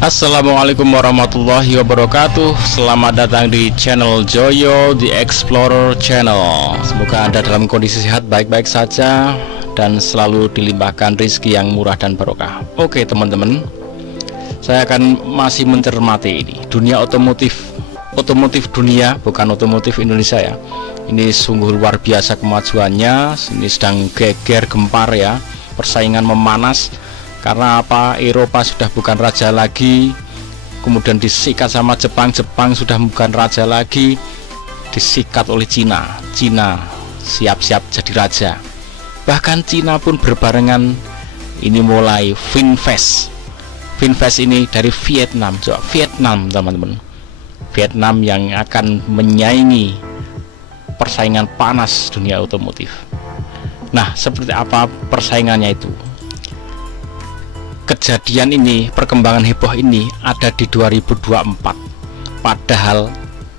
Assalamualaikum warahmatullahi wabarakatuh. Selamat datang di channel Joyo The Explorer Channel. Semoga Anda dalam kondisi sehat, baik-baik saja, dan selalu dilimpahkan rezeki yang murah dan barokah. Oke teman-teman, saya akan masih mencermati ini dunia otomotif dunia, bukan otomotif Indonesia ya. Ini sungguh luar biasa kemajuannya. Ini sedang geger gempar ya, persaingan memanas. Karena apa? Eropa sudah bukan raja lagi, kemudian disikat sama Jepang sudah bukan raja lagi, disikat oleh Cina siap-siap jadi raja. Bahkan Cina pun berbarengan ini mulai Finfest ini dari Vietnam. Coba Vietnam teman-teman, Vietnam yang akan menyaingi persaingan panas dunia otomotif. Nah, seperti apa persaingannya itu? Kejadian ini, perkembangan heboh ini ada di 2024. Padahal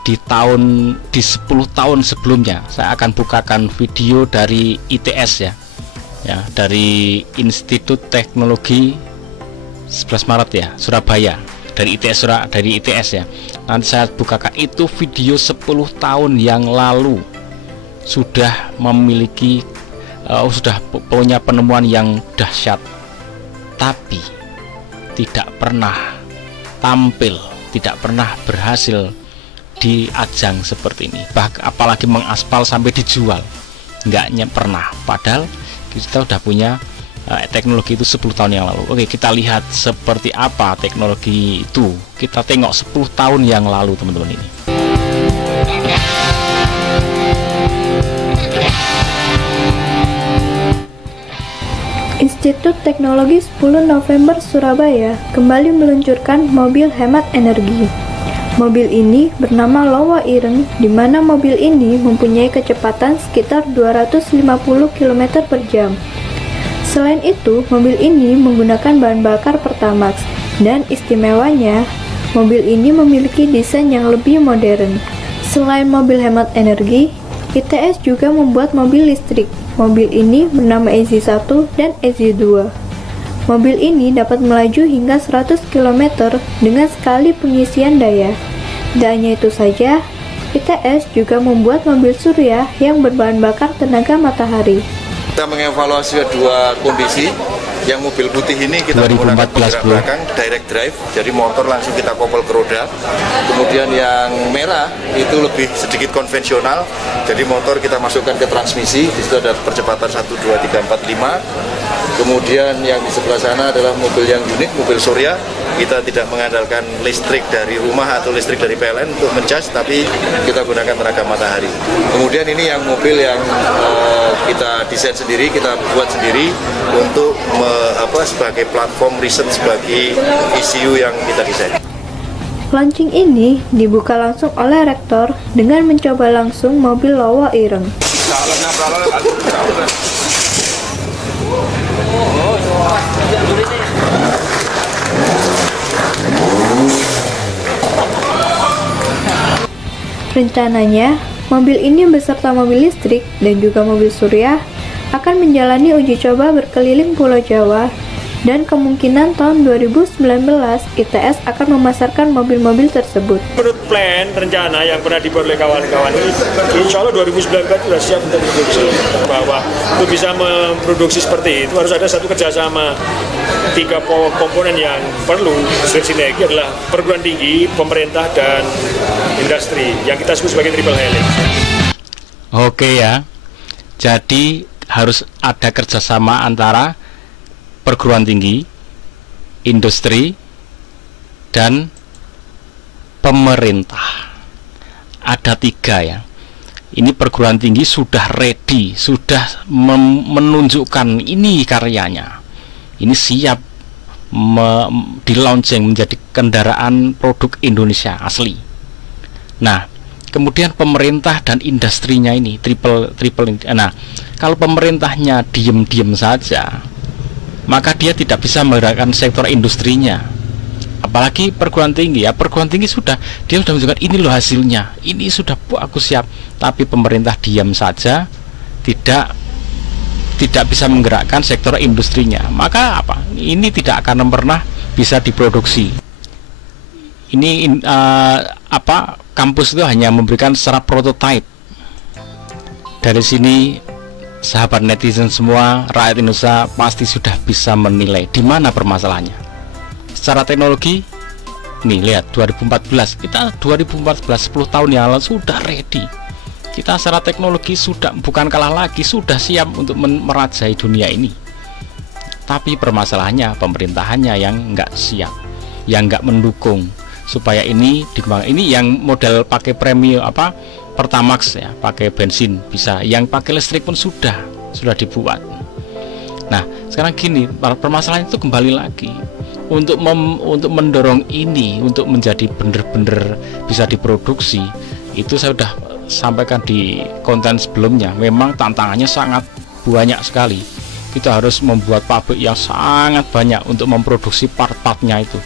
di 10 tahun sebelumnya, saya akan bukakan video dari ITS ya, dari Institut Teknologi 11 Maret ya, Surabaya, dari ITS ya. Nanti saya bukakan itu video 10 tahun yang lalu sudah memiliki sudah punya penemuan yang dahsyat, tapi tidak pernah tampil, tidak pernah berhasil di ajang seperti ini. Apalagi mengaspal sampai dijual, enggaknya pernah. Padahal kita sudah punya teknologi itu 10 tahun yang lalu. Oke, kita lihat seperti apa teknologi itu. Kita tengok 10 tahun yang lalu teman-teman ini. Institut Teknologi 10 November Surabaya kembali meluncurkan mobil hemat energi. Mobil ini bernama Lowa Ireng, di mana mobil ini mempunyai kecepatan sekitar 250 km per jam. Selain itu, mobil ini menggunakan bahan bakar Pertamax, dan istimewanya, mobil ini memiliki desain yang lebih modern. Selain mobil hemat energi, ITS juga membuat mobil listrik. Mobil ini bernama EZ1 dan EZ2. Mobil ini dapat melaju hingga 100 km dengan sekali pengisian daya. Dan hanya itu saja, ITS juga membuat mobil surya yang berbahan bakar tenaga matahari. Kita mengevaluasi dua kondisi. Yang mobil putih ini kita menggunakan penggerak belakang direct drive, jadi motor langsung kita kopel ke roda. Kemudian yang merah itu lebih sedikit konvensional, jadi motor kita masukkan ke transmisi. Di situ ada percepatan 1, 2, 3, 4, 5. Kemudian yang di sebelah sana adalah mobil yang unik, mobil surya. Kita tidak mengandalkan listrik dari rumah atau listrik dari PLN untuk mencas, tapi kita gunakan tenaga matahari. Kemudian ini yang mobil yang kita desain sendiri, kita buat sendiri untuk sebagai platform riset sebagai ECU yang kita desain. Launching ini dibuka langsung oleh Rektor dengan mencoba langsung mobil Lowa Ireng. Rencananya, mobil ini beserta mobil listrik dan juga mobil surya akan menjalani uji coba berkeliling Pulau Jawa, dan kemungkinan tahun 2019 ITS akan memasarkan mobil-mobil tersebut. Menurut plan rencana yang pernah dibuat oleh kawan-kawan ini, insya Allah 2019 sudah siap untuk produksi. Bahwa untuk bisa memproduksi seperti itu harus ada satu kerjasama. 3 komponen yang perlu sinergi adalah perguruan tinggi, pemerintah, dan industri yang kita sebut sebagai triple helix. Oke ya, jadi harus ada kerjasama antara perguruan tinggi, industri, dan pemerintah. Ada 3 ya. Ini perguruan tinggi sudah ready, sudah menunjukkan ini karyanya. Ini siap di launching menjadi kendaraan produk Indonesia asli. Nah, kemudian pemerintah dan industrinya ini triple. Nah, kalau pemerintahnya diem saja, maka dia tidak bisa menggerakkan sektor industrinya. Apalagi perguruan tinggi ya, perguruan tinggi dia sudah menunjukkan ini loh hasilnya, ini sudah aku siap. Tapi pemerintah diam saja, tidak tidak bisa menggerakkan sektor industrinya, maka apa? Ini tidak akan pernah bisa diproduksi. kampus itu hanya memberikan secara prototipe. Dari sini sahabat netizen semua, rakyat Indonesia pasti sudah bisa menilai di mana permasalahannya. Secara teknologi, nih lihat 2014, kita 2014 10 tahun yang lalu sudah ready. Kita secara teknologi sudah bukan kalah lagi, sudah siap untuk merajai dunia ini. Tapi permasalahannya pemerintahannya yang nggak siap, yang nggak mendukung supaya ini dikembangkan. Ini yang model pakai premium Pertamax ya, pakai bensin bisa, yang pakai listrik pun sudah dibuat. Nah sekarang gini, permasalahan itu kembali lagi untuk mendorong ini untuk menjadi bener-bener bisa diproduksi. Itu saya sudah sampaikan di konten sebelumnya, memang tantangannya sangat banyak sekali. Kita harus membuat pabrik yang sangat banyak untuk memproduksi part-partnya itu.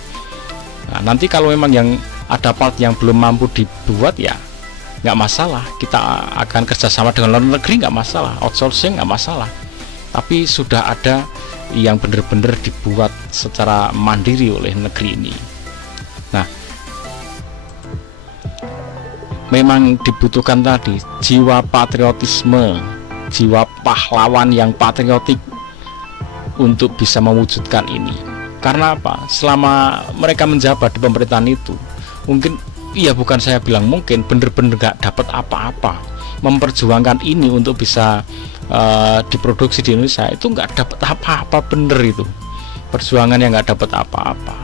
Nah, nanti kalau memang yang ada part yang belum mampu dibuat ya nggak masalah, kita akan kerjasama dengan luar negeri, nggak masalah, outsourcing nggak masalah. Tapi sudah ada yang benar-benar dibuat secara mandiri oleh negeri ini. Nah, memang dibutuhkan tadi jiwa patriotisme, jiwa pahlawan yang patriotik untuk bisa mewujudkan ini. Karena apa? Selama mereka menjabat di pemerintahan itu, mungkin iya, bukan saya bilang mungkin, bener-bener gak dapat apa-apa. Memperjuangkan ini untuk bisa diproduksi di Indonesia itu nggak dapat apa-apa, bener itu. Perjuangan yang nggak dapat apa-apa.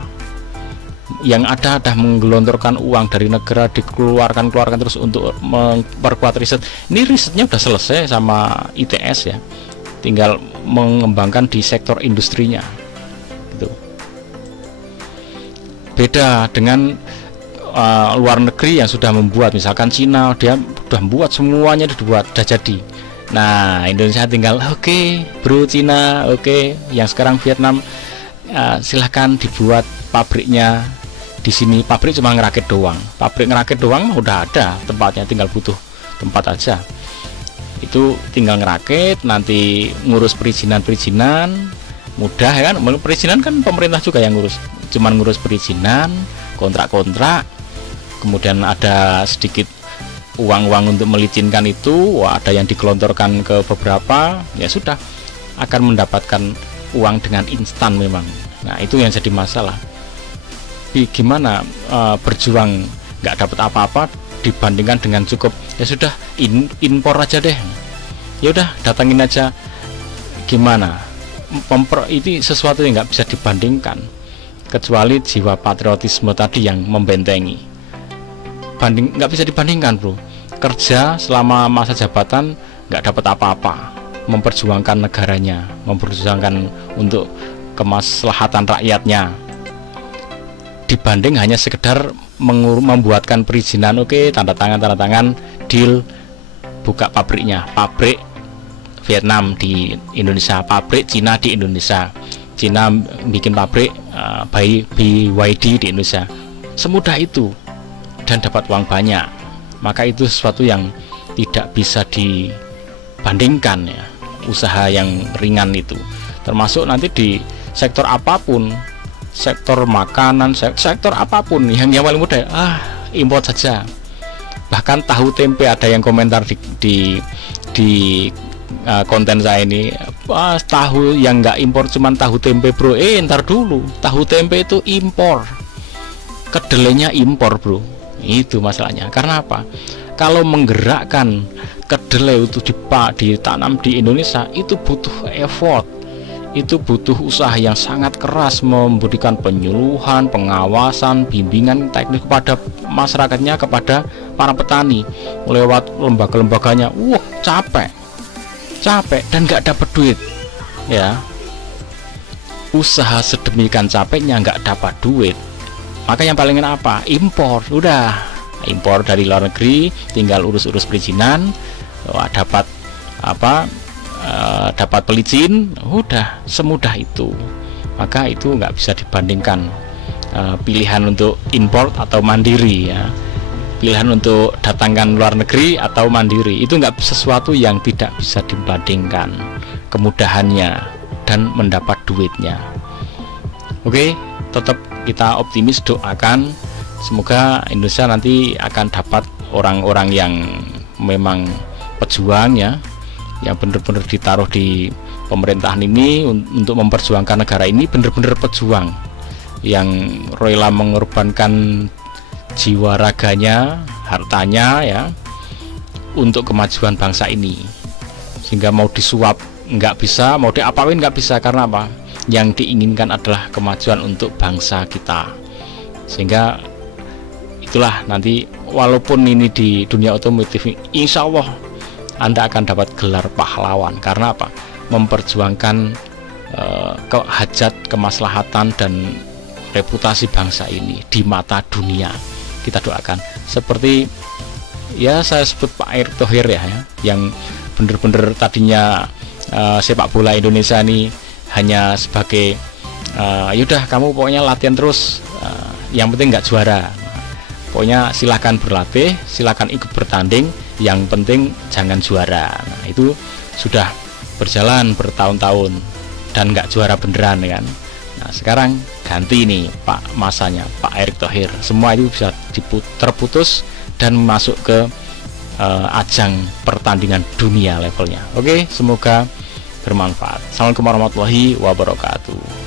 Yang ada menggelontorkan uang dari negara, dikeluarkan terus untuk memperkuat riset. Ini risetnya udah selesai sama ITS ya, tinggal mengembangkan di sektor industrinya gitu. Beda dengan luar negeri yang sudah membuat, misalkan Cina, dia sudah membuat semuanya, sudah jadi. Nah Indonesia tinggal oke, bro, Cina oke, yang sekarang Vietnam silahkan dibuat pabriknya di sini. Pabrik cuma ngerakit doang, pabrik ngerakit doang mah udah ada tempatnya, tinggal butuh tempat aja. Itu tinggal ngerakit, nanti ngurus perizinan mudah ya kan. Perizinan kan pemerintah juga yang ngurus, cuman ngurus perizinan, kontrak-kontrak, kemudian ada sedikit uang-uang untuk melicinkan itu. Ada yang digelontorkan ke beberapa, ya sudah akan mendapatkan uang dengan instan memang. Nah itu yang jadi masalah. Gimana berjuang nggak dapat apa-apa dibandingkan dengan cukup ya sudah impor aja deh, ya udah datangin aja. Gimana ini sesuatu yang nggak bisa dibandingkan kecuali jiwa patriotisme tadi yang membentengi. Nggak bisa dibandingkan, bro. Kerja selama masa jabatan nggak dapat apa-apa, memperjuangkan negaranya, memperjuangkan untuk kemaslahatan rakyatnya, dibanding hanya sekedar membuatkan perizinan, oke, tanda tangan deal, buka pabriknya, pabrik Vietnam di Indonesia, pabrik Cina di Indonesia, Cina bikin pabrik BYD di Indonesia, semudah itu dan dapat uang banyak. Maka itu sesuatu yang tidak bisa dibandingkan ya, usaha yang ringan itu. Termasuk nanti di sektor apapun, sektor makanan, sektor apapun yang paling mudah import saja. Bahkan tahu tempe, ada yang komentar di konten saya ini, tahu yang nggak impor cuman tahu tempe, bro. Ntar dulu, tahu tempe itu impor, kedelainya impor, bro. Itu masalahnya. Karena apa? Kalau menggerakkan kedelai itu ditanam di Indonesia itu butuh effort, itu butuh usaha yang sangat keras, memberikan penyuluhan, pengawasan, bimbingan teknik kepada masyarakatnya, kepada para petani lewat lembaga-lembaganya. Capek dan nggak dapat duit ya. Usaha sedemikian capeknya nggak dapat duit, maka yang paling enak apa? Impor. Udah impor dari luar negeri, tinggal urus-urus perizinan, dapat dapat pelicin, udah semudah itu. Maka itu nggak bisa dibandingkan pilihan untuk impor atau mandiri ya, pilihan untuk datangkan luar negeri atau mandiri. Itu nggak sesuatu yang tidak bisa dibandingkan kemudahannya dan mendapat duitnya. Oke, tetap kita optimis, doakan Semoga Indonesia nanti akan dapat orang-orang yang memang pejuang ya, yang benar-benar ditaruh di pemerintahan ini untuk memperjuangkan negara ini, benar-benar pejuang yang rela mengorbankan jiwa raganya, hartanya ya, untuk kemajuan bangsa ini. Sehingga mau disuap nggak bisa, mau diapain nggak bisa. Karena apa? Yang diinginkan adalah kemajuan untuk bangsa kita. Sehingga itulah nanti, walaupun ini di dunia otomotif, insya Allah Anda akan dapat gelar pahlawan. Karena apa? Memperjuangkan hajat, kemaslahatan dan reputasi bangsa ini di mata dunia. Kita doakan. Seperti ya saya sebut Pak Erick Thohir ya, yang bener-bener tadinya sepak bola Indonesia ini hanya sebagai yaudah kamu pokoknya latihan terus, yang penting nggak juara. Pokoknya silahkan berlatih, silahkan ikut bertanding, yang penting jangan juara. Nah, itu sudah berjalan bertahun-tahun dan nggak juara beneran kan. Nah, sekarang ganti nih Pak, masanya Pak Erick Thohir, semua itu bisa terputus dan masuk ke ajang pertandingan dunia levelnya. Oke, semoga bermanfaat. Assalamualaikum warahmatullahi wabarakatuh.